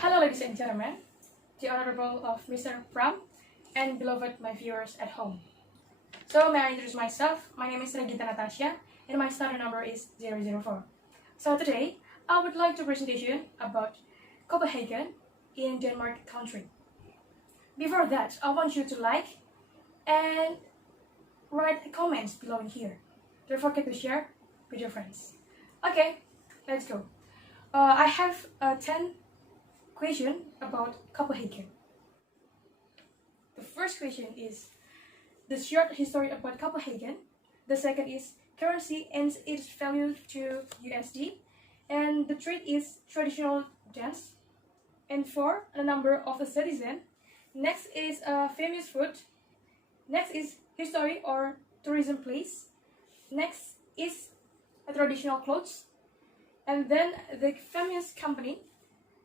Hello, ladies and gentlemen, the Honorable of Mr. Pram, and beloved my viewers at home. So, may I introduce myself? My name is REGITA NATASHYA, and my starter number is 004. So today, I would like to present you about Copenhagen in Denmark country. Before that, I want you to like and write comments below in here. Don't forget to share with your friends. Okay, let's go. I have 10 question about Copenhagen. The first question is the short history about Copenhagen. The second is currency and its value to USD. And the third is traditional dance. And four, the number of the citizen. Next is famous food. Next is history or tourism place. Next is traditional clothes. And then the famous company.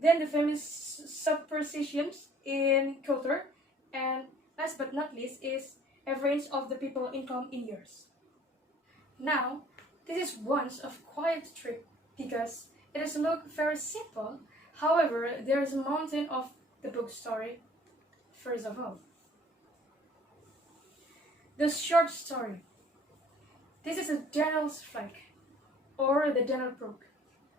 Then the famous superstitions in culture, and last but not least is average of the people income in years. Now, this is once of quiet trip because it is look very simple. However, there is a mountain of the book story. First of all, the short story. This is a Daniel's flag, or the Daniel book.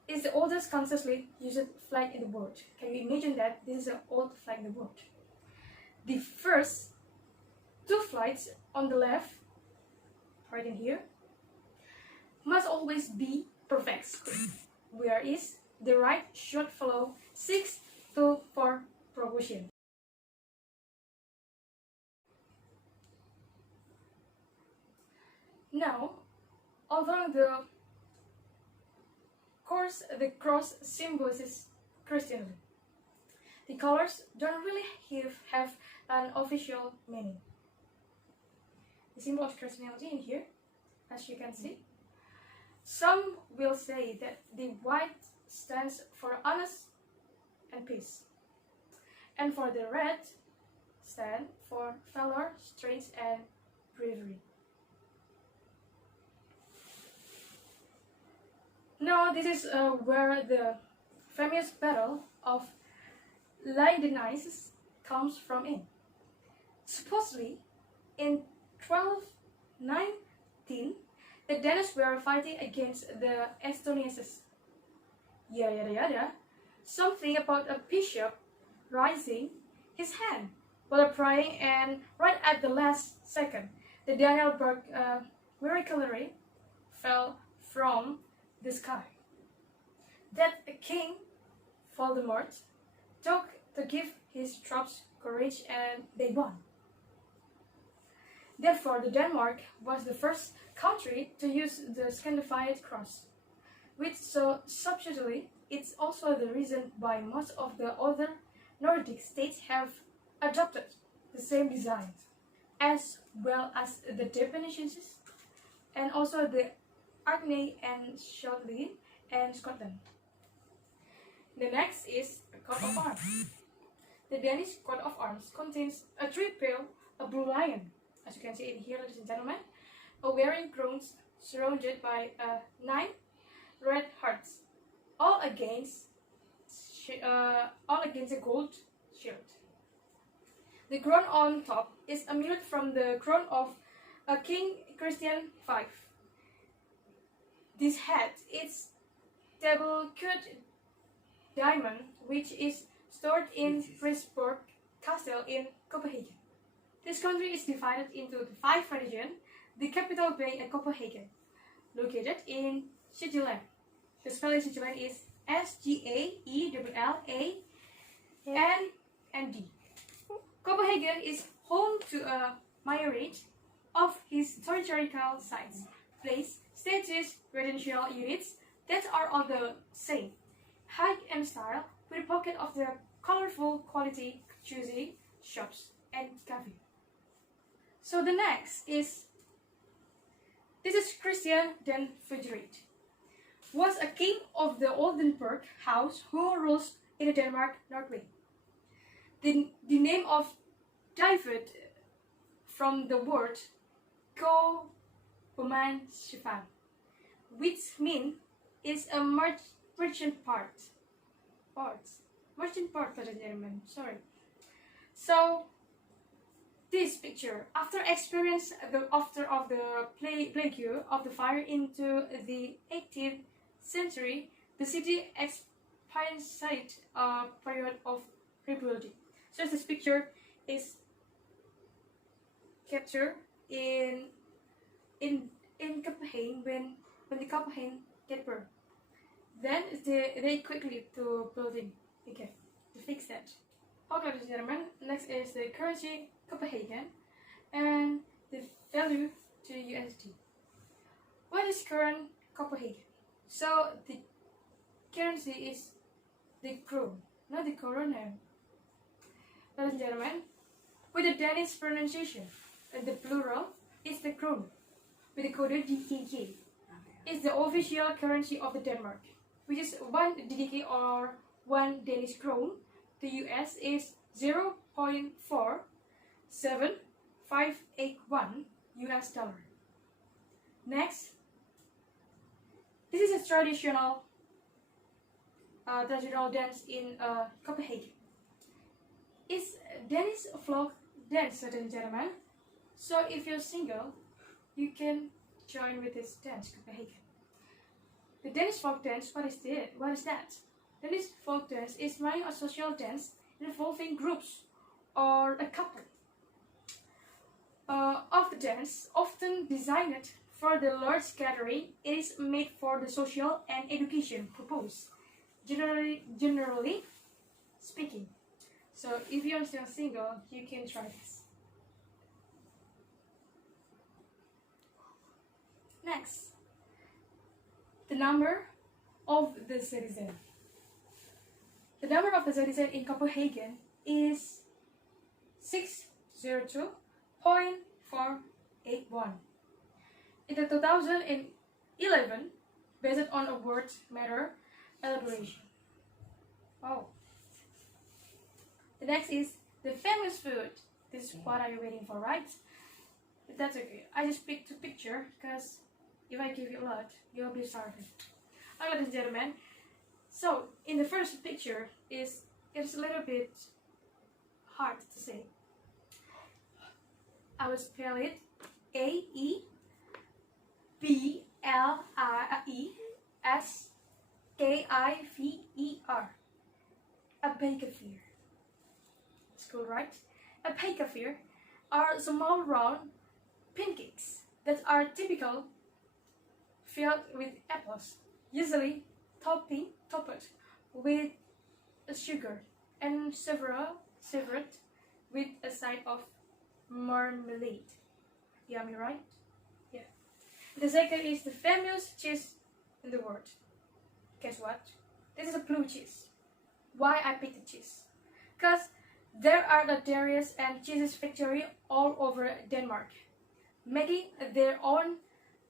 It's the oldest consciously used flag in the world. Can you imagine that this is an old flag in the world? The first two flags on the left, right in here, must always be perfect square, whereas the right should follow 6 to 4 proportion. Now, although the cross symbolizes Christianity, the colors don't really have an official meaning. The symbol of Christianity in here, as you can see. Some will say that the white stands for honest and peace, and for the red stand for valor, strength, and bravery. Now, this is where the famous battle of Leidenizes comes from in. Supposedly, in 1219, the Danes were fighting against the Estonians. Yada yada yada. Something about a bishop raising his hand while praying, and right at the last second, the Danielberg miraculously fell from the sky. That King Voldemort took to give his troops courage, and they won. Therefore, the Denmark was the first country to use the Scandinavian cross, which so subsequently it's also the reason why most of the other Nordic states have adopted the same design, as well as the definitions and also the Orkney and Shetland and Scotland. The next is a coat of arms. The Danish coat of arms contains a three-pale, a blue lion, as you can see in here, ladies and gentlemen, a wearing crowns surrounded by 9 red hearts, all against a gold shield. The crown on top is emulated from the crown of King Christian V. This hat is double-cut diamond, which is stored in Frisborg Castle in Copenhagen. This country is divided into 5 regions. The capital being Copenhagen, located in Switzerland. The spelling of Switzerland is Sgaelland. Copenhagen is home to a myriad of historical sites, places, statues, residential units that are all the same height and style, with a pocket of the colorful quality choosy shops and cafe. So the next is, this is Christian den Fugeret, was a king of the Oldenburg house who rules in Denmark, Norway. The name of David from the word Copenhagen, which means is a merchant port. Marching part, ladies and gentlemen. Sorry. So this picture, after experience the after of the plague of the fire into the 18th century, the city experienced a period of rebuilding. So this picture is captured in Copenhagen when the Copenhagen get burned. Then they quickly to building again to fix that. Okay, ladies and gentlemen, next is the currency Copenhagen and the value to USD. What is current Copenhagen? So the currency is the krone, not the corona. Ladies and gentlemen, with the Danish pronunciation, the plural is the krone, with the code DKK. It's the official currency of the Denmark, which is 1 DKK or 1 Danish krone. The US is 0.47581 US dollar. Next, this is a traditional dance in Copenhagen. It's Danish folk dance, ladies and gentlemen. So if you're single, you can join with this dance, Copenhagen. The Danish folk dance, what is that? Danish folk dance is mainly a social dance involving groups or a couple. Of the dance, often designed for the large gathering, it is made for the social and education purpose, generally speaking. So if you're still single, you can try this. Next, the number of the citizen. The number of the citizen in Copenhagen is 602.481. In the 2011, based on a word matter elaboration. Oh. The next is the famous food. This is what are you waiting for, right? But that's okay. I just picked a picture because if I give you a lot, you'll be starving. Alright, ladies and gentlemen. So in the first picture it's a little bit hard to say. I will spell it AEBLIESKIVER. A bakerfeer. It's cool, right? A bakerfeer are small round pancakes that are typical filled with apples, usually topped with sugar and severed with a side of marmalade. Yummy, right? Yeah. The second is the famous cheese in the world. Guess what? This is a blue cheese. Why I picked the cheese? Because there are the dairies and cheeses factory all over Denmark, making their own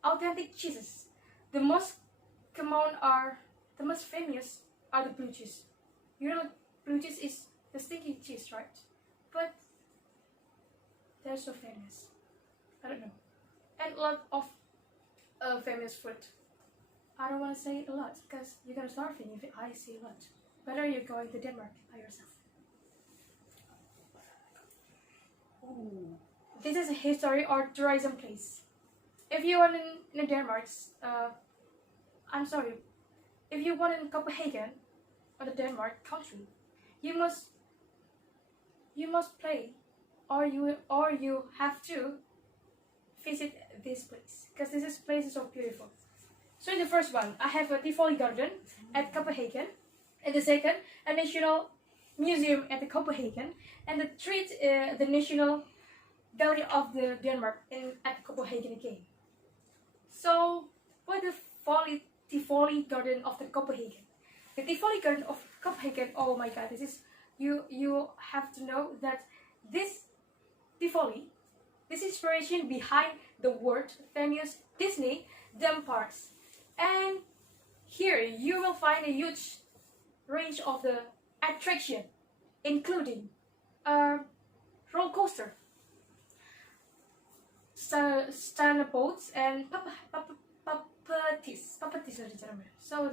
authentic cheeses. The most famous are the blue cheese. You know, blue cheese is the stinky cheese, right? But they're so famous. I don't know. And a lot of famous food. I don't want to say it a lot because you're gonna starve if I say a lot. Better you're going to Denmark by yourself. Ooh. This is a history or tourism place. If you are in Denmark, I'm sorry. If you want in Copenhagen or the Denmark country, you must play, or you have to visit this place because this place is so beautiful. So in the first one, I have a Tivoli Garden at Copenhagen, and the second, a National Museum at the Copenhagen, and the third, the National Gallery of the Denmark at Copenhagen again. So, what the Tivoli Garden of the Copenhagen? The Tivoli Garden of Copenhagen. Oh my God! This is you have to know that this Tivoli, this inspiration behind the world famous Disney theme parks, and here you will find a huge range of the attraction, including a roller coaster, stand boats, and puppeteers, ladies and gentlemen. So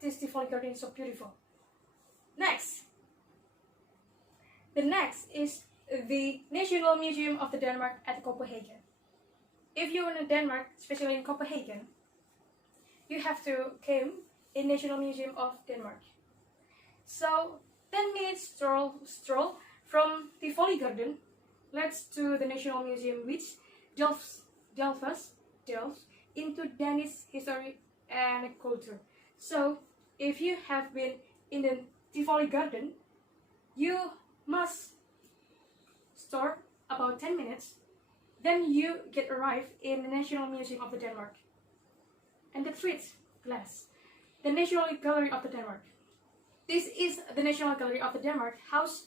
this Tivoli Garden is so beautiful. Next, The next is the National Museum of the Denmark at Copenhagen. If you're in Denmark, especially in Copenhagen, you have to come in National Museum of Denmark. So 10 minutes stroll from the Folly Garden leads to the National Museum, which delves into Danish history and culture. So if you have been in the Tivoli Garden, you must start about 10 minutes, then you get arrived in the National Museum of the Denmark. And the third class, the National Gallery of the Denmark. This is the National Gallery of the Denmark, house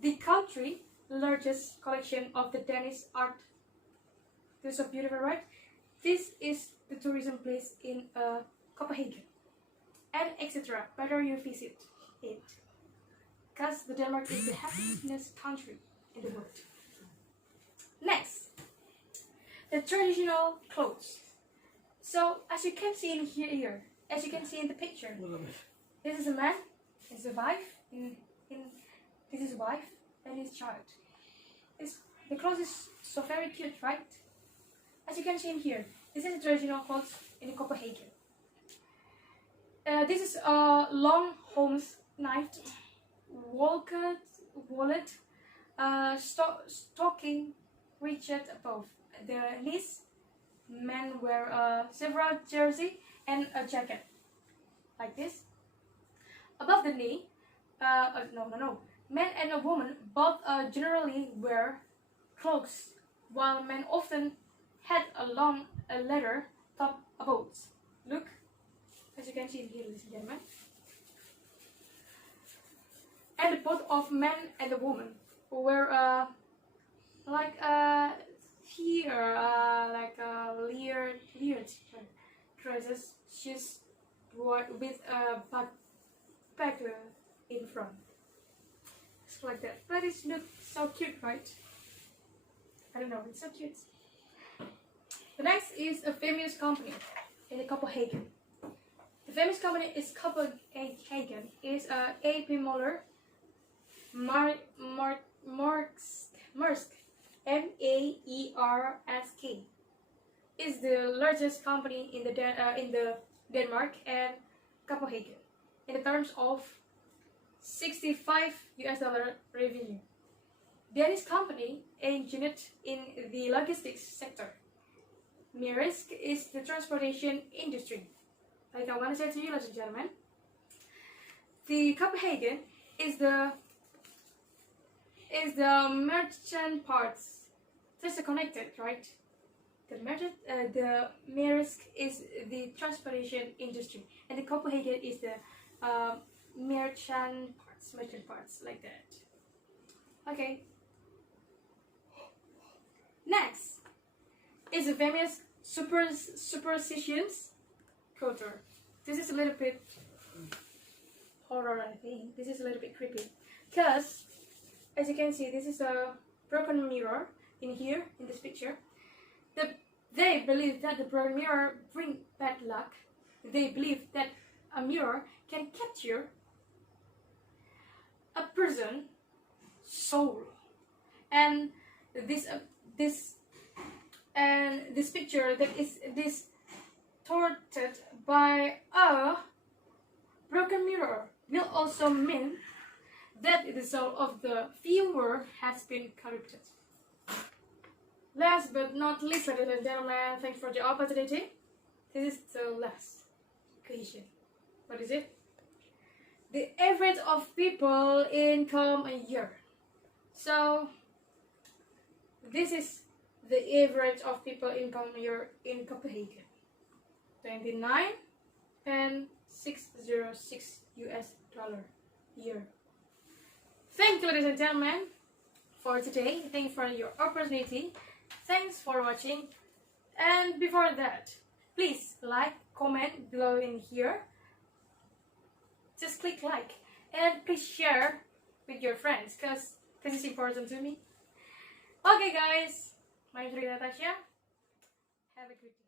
the country's largest collection of the Danish art. This is so beautiful, right? This is the tourism place in Copenhagen, and etc. Better you visit it, because the Denmark is the happiest country in the world. Next, the traditional clothes. So as you can see in here, as you can see in the picture, this is a man, this is a wife, this is wife and his child. The clothes is so very cute, right? As you can see in here, this is the traditional clothes in Copenhagen. This is a long Holmes knife, wallet, stocking reached above the knees. Men wear a several jersey and a jacket, like this. Above the knee, men and a woman both generally wear clothes, while men often had a long leather top above. Look, as you can see here, ladies and gentlemen. And both of men and the woman wear layered trousers, shoes with a buckle in front. It's like that. But it looks so cute, right? I don't know, it's so cute. The next is a famous company in Copenhagen. The famous company is Copenhagen. Is A.P. Møller, Maersk, M-A-E-R-S-K. Is the largest company in the Denmark and Copenhagen in the terms of $65 revenue. Danish company engineered in the logistics sector. Maersk is the transportation industry. Like I want to say to you, ladies and gentlemen, the Copenhagen is the merchant parts. Just connected, right? The Maersk is the transportation industry, and the Copenhagen is the merchant parts, like that. Okay. Next is the famous superstitions culture. This is a little bit horror, I think. This is a little bit creepy, because as you can see, this is a broken mirror in here in this picture. They believe that the broken mirror brings bad luck. They believe that a mirror can capture a person's soul, and this picture that is distorted by a broken mirror will also mean that the soul of the viewer has been corrupted. Last but not least, ladies and gentlemen, thanks for the opportunity. This is the last question. What is it? The average of people income a year. So this is the average of people income a year in Copenhagen. 29,606 US dollar a year. Thank you, ladies and gentlemen, for today. Thank you for your opportunity. Thanks for watching. And before that, please like, comment below in here. Just click like, and please share with your friends, because this is important to me. Okay guys, my name is REGITA NATASHYA. Have a good day.